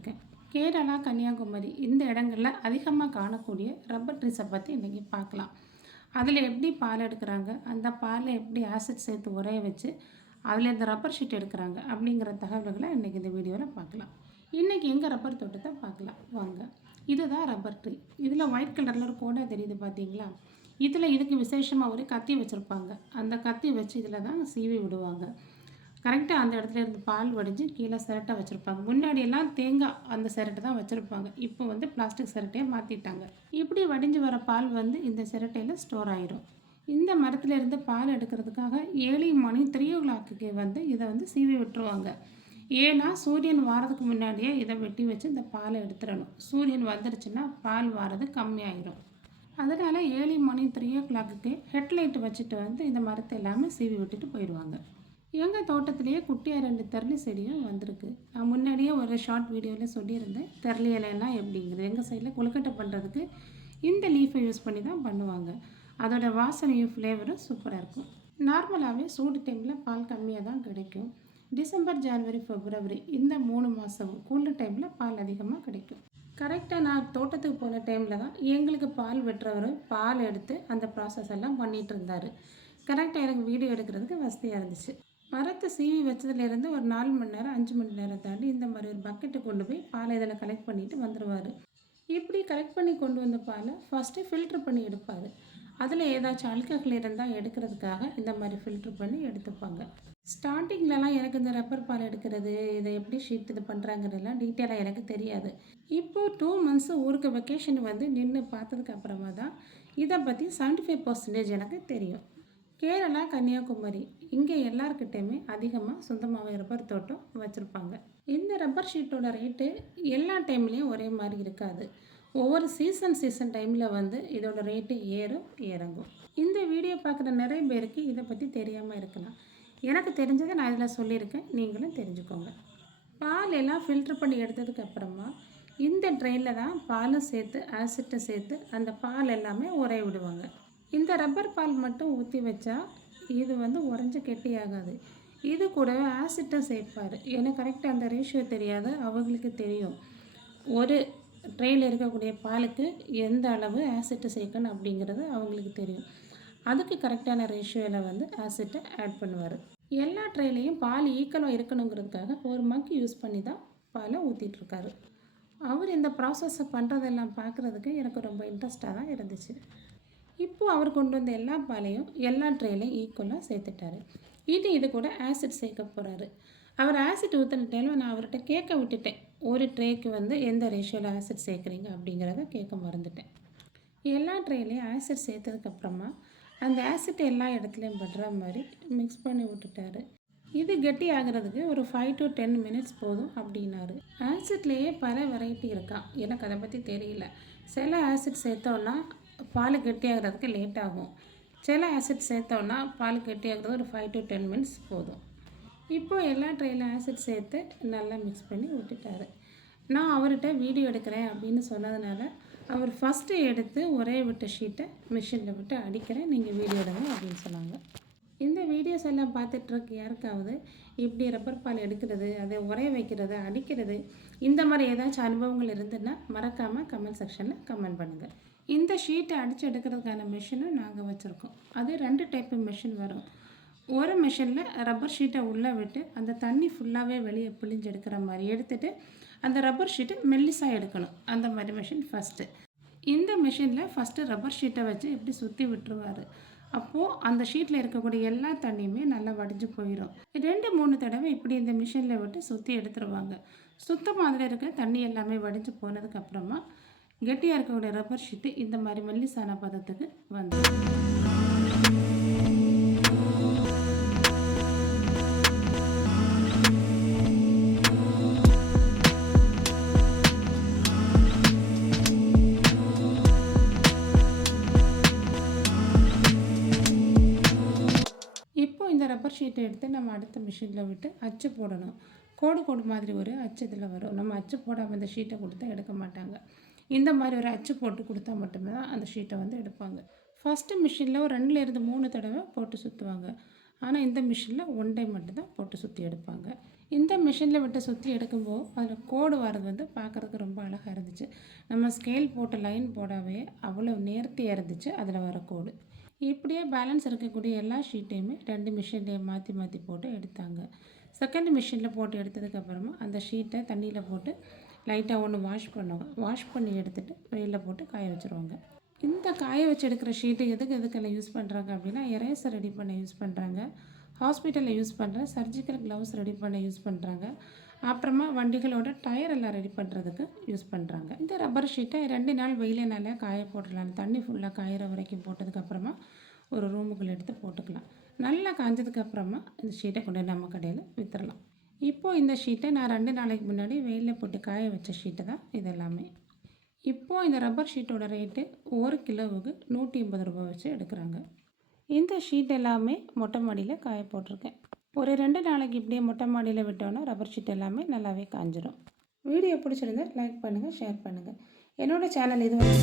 இருக்கேன் கேரளா கன்னியாகுமரி இந்த இடங்களில் அதிகமாக காணக்கூடிய ரப்பர் ட்ரீஸை பற்றி இன்றைக்கி பார்க்கலாம் அதில் எப்படி பால் எடுக்கிறாங்க? அந்த பாலை எப்படி ஆசிட் சேர்த்து உரைய வச்சு அதில் இந்த ரப்பர் ஷீட் எடுக்கிறாங்க? அப்படிங்கிற தகவல்களை இன்றைக்கி இந்த வீடியோவில் பார்க்கலாம் இன்றைக்கி எங்கள் ரப்பர் தோட்டத்தை பார்க்கலாம் வாங்க. இதுதான் ரப்பர் ட்ரீ இதில் ஒயிட் கலரில் ஒரு கோடா தெரியுது பார்த்தீங்களா இதில் இதுக்கு விசேஷமாக ஒரு கத்தி வச்சுருப்பாங்க. அந்த கத்தி வச்சு இதில் தான் சீவி விடுவாங்க. கரெக்டாக அந்த இடத்துல இருந்து பால் வடிஞ்சு கீழே சிரட்டை வச்சுருப்பாங்க. முன்னாடியெல்லாம் தேங்காய் அந்த சிரட்டை தான் வச்சுருப்பாங்க. இப்போ வந்து பிளாஸ்டிக் சிரட்டையை மாற்றிட்டாங்க இப்படி வடிஞ்சு வர பால் வந்து இந்த சிரட்டையில் ஸ்டோர் ஆயிரும். இந்த மரத்துலேருந்து பால் எடுக்கிறதுக்காக ஏழு மணி த்ரீ ஓ கிளாக்கு வந்து இதை வந்து சீவி விட்டுருவாங்க. ஏன்னா சூரியன் வாரதுக்கு முன்னாடியே இதை வெட்டி வச்சு இந்த பாலை எடுத்துடணும். சூரியன் வந்துருச்சுன்னா பால் வாரது கம்மியாயிடும் அதனால் ஏழு மணி த்ரீ ஓ கிளாக்கு ஹெட்லைட் வச்சுட்டு வந்து இந்த மரத்தை எல்லாமே சீவி விட்டுட்டு போயிடுவாங்க. எங்கள் தோட்டத்திலேயே குட்டியாக ரெண்டு தெரளி செடியும் வந்திருக்கு. நான் முன்னாடியே ஒரு ஷார்ட் வீடியோவில் சொல்லியிருந்தேன். தெரளி இலையெல்லாம் எப்படிங்கிறது. எங்கள் சைடில் கொழுக்கட்டை பண்ணுறதுக்கு இந்த லீஃபை யூஸ் பண்ணி தான் பண்ணுவாங்க. அதோடய வாசனையும் ஃப்ளேவரும் சூப்பராக இருக்கும். நார்மலாகவே சூடு டைமில் பால் கம்மியாக தான் கிடைக்கும். டிசம்பர் ஜனவரி பிப்ரவரி இந்த மூணு மாதம் கூல் டைமில் பால் அதிகமாக கிடைக்கும். கரெக்டாக நான் தோட்டத்துக்கு போன டைமில் தான் எங்களுக்கு பால் வெட்டுறவர் பால் எடுத்து அந்த ப்ராசஸ் எல்லாம் பண்ணிகிட்டு இருந்தார். கரெக்டாக எனக்கு வீடியோ எடுக்கிறதுக்கு வசதியாக இருந்துச்சு. மரத்தை சீவி வச்சதுலேருந்து ஒரு நாலு மணி நேரம் அஞ்சு மணி நேரம் தாண்டி இந்த மாதிரி ஒரு பக்கெட்டு கொண்டு போய் பாலை இதில் கலெக்ட் பண்ணிட்டு வந்துடுவார் இப்படி கலெக்ட் பண்ணி கொண்டு வந்த பாலை ஃபஸ்ட்டு ஃபில்ட்ரு பண்ணி எடுப்பார். அதில் ஏதாச்சும் அழுக்குகள் இருந்தால் எடுக்கிறதுக்காக இந்த மாதிரி ஃபில்ட்ரு பண்ணி எடுத்துப்பாங்க. ஸ்டார்டிங்லலாம் எனக்கு இந்த ரப்பர் பால் எடுக்கிறது இதை எப்படி ஷீட் இது பண்ணுறாங்கிறதெல்லாம் டீட்டெயிலாக எனக்கு தெரியாது. இப்போது டூ மந்த்ஸ் ஊருக்கு வெக்கேஷன் வந்து நின்று பார்த்ததுக்கு அப்புறமா தான் இதை பற்றி செவன்ட்டி ஃபைவ் பர்சன்டேஜ் எனக்கு தெரியும். கேரளா கன்னியாகுமரி. இங்கே எல்லாருக்கிட்டையுமே அதிகமாக சொந்தமாக ரப்பர் தோட்டம் வச்சுருப்பாங்க. இந்த ரப்பர் ஷீட்டோட ரேட்டு எல்லா டைம்லேயும் ஒரே மாதிரி இருக்காது. ஒவ்வொரு சீசன் சீசன் டைமில் வந்து இதோட ரேட்டு ஏறும் இறங்கும். இந்த வீடியோ பார்க்குற நிறைய பேருக்கு இதை பற்றி தெரியாமல் இருக்கலாம். எனக்கு தெரிஞ்சதை நான் இதில் சொல்லியிருக்கேன். நீங்களும் தெரிஞ்சுக்கோங்க. பால் எல்லாம் ஃபில்ட்ரு பண்ணி எடுத்ததுக்கு அப்புறமா இந்த ட்ரெயினில் தான் பாலும் சேர்த்து ஆசிட்டை சேர்த்து அந்த பால் எல்லாமே உரைய விடுவாங்க. இந்த ரப்பர் பால் மட்டும் ஊற்றி வச்சா இது வந்து உறைஞ்சி கெட்டியாகாது. இது கூடவே ஆசிட்டும் சேர்ப்பார். எனக்கு கரெக்டாக அந்த ரேஷியோ தெரியாது அவங்களுக்கு தெரியும். ஒரு ட்ரெயில் இருக்கக்கூடிய பாலுக்கு எந்த அளவு ஆசிட்டு சேர்க்கணும் அப்படிங்கிறது அவங்களுக்கு தெரியும். அதுக்கு கரெக்டான ரேஷியோவில் வந்து ஆசிட்டை ஆட் பண்ணுவார். எல்லா ட்ரெயிலையும் பால் ஈக்கலாக இருக்கணுங்கிறதுக்காக ஒரு மக் யூஸ் பண்ணி தான் பாலை ஊற்றிட்டுருக்காரு அவர் இந்த ப்ராசஸை பண்ணுறதெல்லாம் பார்க்குறதுக்கு எனக்கு ரொம்ப இன்ட்ரெஸ்டாக தான் இருந்துச்சு. இப்போது அவர் கொண்டு வந்த எல்லா பாலையும் எல்லா ட்ரேலையும் ஈக்குவலாக சேர்த்துட்டாரு. இது இது கூட ஆசிட் சேர்க்க போகிறாரு அவர் ஆசிட் ஊற்றின டைமில் நான் அவர்கிட்ட கேட்க விட்டுட்டேன். ஒரு ட்ரேக்கு வந்து எந்த ரேஷியோவில் ஆசிட் சேர்க்குறீங்க அப்படிங்கிறத கேட்க மறந்துட்டேன். எல்லா ட்ரேலையும் ஆசிட் சேர்த்ததுக்கப்புறமா அந்த ஆசிட் எல்லா இடத்துலையும் படுற மாதிரி மிக்ஸ் பண்ணி விட்டுட்டாரு. இது கெட்டி ஆகிறதுக்கு ஒரு ஃபைவ் டு டென் மினிட்ஸ் போதும் அப்படின்னாரு. ஆசிட்லேயே பல வெரைட்டி இருக்கான் எனக்கு அதை பற்றி தெரியல. சில ஆசிட் சேர்த்தோன்னா பால் கெட்டியாகிறதுக்கு லேட் ஆகும். சில ஆசிட் சேர்த்தோன்னா பால் கெட்டியாகிறது ஒரு ஃபைவ் டு டென் மினிட்ஸ் போதும். இப்போது எல்லா ட்ரையில் ஆசிட் சேர்த்து நல்லா மிக்ஸ் பண்ணி விட்டுட்டாரு. நான் அவர்கிட்ட வீடியோ எடுக்கிறேன் அப்படின்னு சொன்னதுனால அவர் ஃபஸ்ட்டு எடுத்து ஒரே விட்ட ஷீட்டை மிஷினில் விட்டு அடிக்கிறேன். நீங்கள் வீடியோ எடுங்க அப்படின்னு சொன்னாங்க. இந்த வீடியோஸ் எல்லாம் பார்த்துட்ருக்க யாருக்காவது இப்படி ரப்பர் பால் எடுக்கிறது அதை உரைய வைக்கிறது அடிக்கிறது இந்த மாதிரி ஏதாச்சும் அனுபவங்கள் இருந்ததுன்னா மறக்காமல் கமெண்ட் செக்ஷனில் கமெண்ட் பண்ணுங்கள் இந்த ஷீட்டை அடித்து எடுக்கிறதுக்கான மிஷினும் நாங்கள் வச்சுருக்கோம். அது ரெண்டு டைப்பு மிஷின் வரும். ஒரு மிஷினில் ரப்பர் ஷீட்டை உள்ளே விட்டு அந்த தண்ணி ஃபுல்லாகவே வெளியே பிழிஞ்சு எடுக்கிற மாதிரி எடுத்துகிட்டு அந்த ரப்பர் ஷீட்டை மெல்லிஸாக எடுக்கணும். அந்த மாதிரி மிஷின் ஃபஸ்ட்டு இந்த மிஷினில் ஃபஸ்ட்டு ரப்பர் ஷீட்டை வச்சு இப்படி சுற்றி விட்டுருவார். அப்போது அந்த ஷீட்டில் இருக்கக்கூடிய எல்லா தண்ணியுமே நல்லா வடிஞ்சு போயிடும் ரெண்டு மூணு தடவை இப்படி இந்த மிஷினில் விட்டு சுற்றி எடுத்துருவாங்க. சுத்தமாக அதில் இருக்க தண்ணி எல்லாமே வடிஞ்சு போனதுக்கப்புறமா கெட்டியாக இருக்கக்கூடிய ரப்பர் ஷீட்டு இந்த மாதிரி மெல்லிசான பதத்துக்கு வந்து ரப்பர் ஷீட்டை எடுத்து நம்ம அடுத்த மிஷினில் விட்டு அச்சு போடணும். கோடு கோடு மாதிரி ஒரு அச்சு இதில் வரும். நம்ம அச்சு போடாமல் இந்த ஷீட்டை கொடுத்தா எடுக்க மாட்டாங்க. இந்த மாதிரி ஒரு அச்சு போட்டு கொடுத்தா மட்டுமே தான் அந்த ஷீட்டை வந்து எடுப்பாங்க. ஃபஸ்ட்டு மிஷினில் ஒரு ரெண்டுலேருந்து மூணு தடவை போட்டு சுற்றுவாங்க ஆனால் இந்த மிஷினில் ஒன் டைம் மட்டும்தான் போட்டு சுற்றி எடுப்பாங்க. இந்த மிஷினில் விட்டு சுற்றி எடுக்கும்போது அதில் கோடு வர்றது வந்து பார்க்குறதுக்கு ரொம்ப அழகாக இருந்துச்சு. நம்ம ஸ்கேல் போட்டு லைன் போடவே அவ்வளோ நேர்த்தியாக இருந்துச்சு. அதில் வர கோடு. இப்படியே பேலன்ஸ் இருக்கக்கூடிய எல்லா ஷீட்டையுமே ரெண்டு மிஷின்லேயே மாற்றி மாற்றி போட்டு எடுத்தாங்க. செகண்ட் மிஷினில் போட்டு எடுத்ததுக்கப்புறமா அந்த ஷீட்டை தண்ணியில் போட்டு லைட்டாக ஒன்று வாஷ் பண்ணுவாங்க வாஷ் பண்ணி எடுத்துகிட்டு வெயிலில் போட்டு காய வச்சுருவாங்க. இந்த காய வச்சு எடுக்கிற ஷீட்டு எதுக்கு எதுக்கெல்லாம் யூஸ் பண்ணுறாங்க அப்படின்னா எரேசர் ரெடி பண்ண யூஸ் பண்ணுறாங்க ஹாஸ்பிட்டலில் யூஸ் பண்ணுற சர்ஜிக்கல் க்ளவுஸ் ரெடி பண்ண யூஸ் பண்ணுறாங்க அப்புறமா வண்டிகளோட டயர் எல்லாம் ரெடி பண்ணுறதுக்கு யூஸ் பண்ணுறாங்க இந்த ரப்பர் ஷீட்டை ரெண்டு நாள் வெயிலினால காய போட்டுடலாம். தண்ணி ஃபுல்லாக காயிற வரைக்கும் போட்டதுக்கப்புறமா ஒரு ரூமுக்குள்ளே எடுத்து போட்டுக்கலாம். நல்லா காஞ்சதுக்கு அப்புறமா இந்த ஷீட்டை கொண்டு நம்ம கடையில் விற்றுடலாம் இப்போது இந்த ஷீட்டை நான் ரெண்டு நாளைக்கு முன்னாடி வெயிலில் போட்டு காய வச்ச ஷீட்டு தான் இது எல்லாமே இப்போது இந்த ரப்பர் ஷீட்டோட ரேட்டு ஒரு கிலோவுக்கு நூற்றி ஐம்பது ரூபாய் வச்சு எடுக்கிறாங்க. இந்த ஷீட் எல்லாமே மொட்டை மாடியில் காய போட்டிருக்கேன். ஒரு ரெண்டு நாளைக்கு இப்படியே மொட்டை மாடியில் விட்டோன்னா ரப்பர் ஷீட் எல்லாமே நல்லாவே காஞ்சிடும் வீடியோ பிடிச்சிருந்தா லைக் பண்ணுங்கள் ஷேர் பண்ணுங்கள் என்னோடய சேனல் இது வந்து